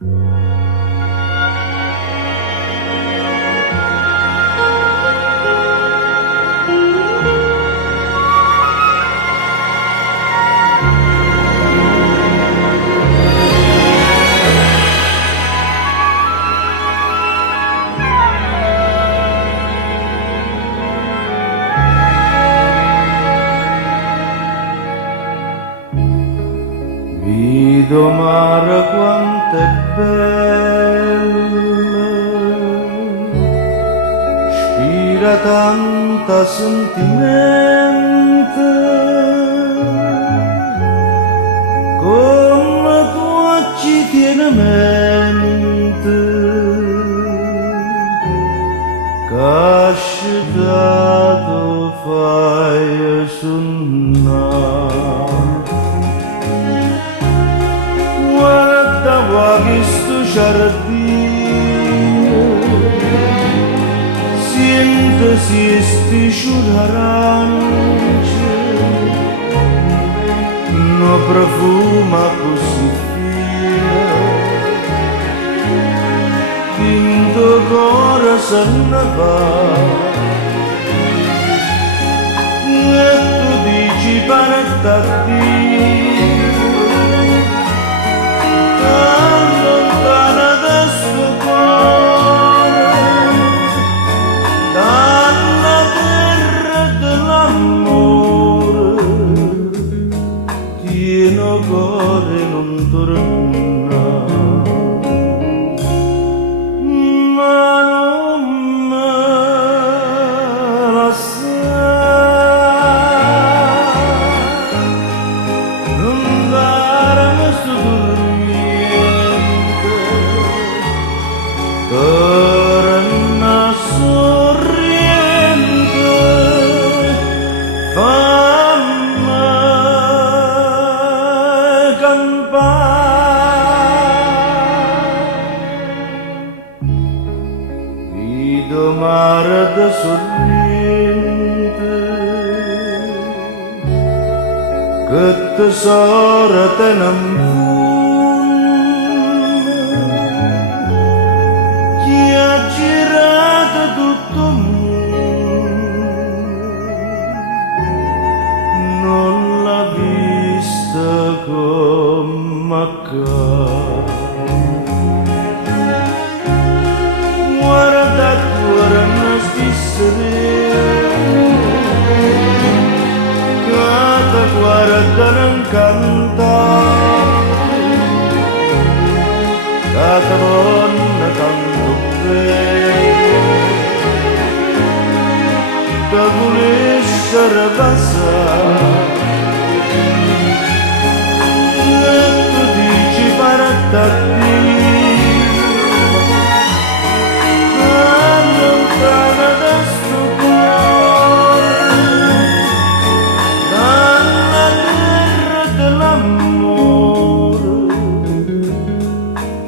Vedo mare quanto è bella, spira tanta sentimento, come tu ci tieni mente, cascitato fai suonare. Guarda questo giardino, sento si spicciula arance, no profuma così fine, tinto cuore se ne va, e tu dici paretta a Dio, lontana da sto cuore, dalla terra dell'amore, tieno cuore non torna, ma non me la sai, non darmi sto torna sorriente, fammi campare. Vedo mare da sorrente, che tesoro te non ha girato tutto il mondo, non l'ha vista come accade. Guarda ancora una stessa che ti guarda non cantare, che ti vuole tanto da volessere passare, e tu dici paretta a Dio, lontana da sto cuore, dalla terra dell'amore,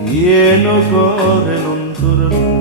pieno cuore non torna.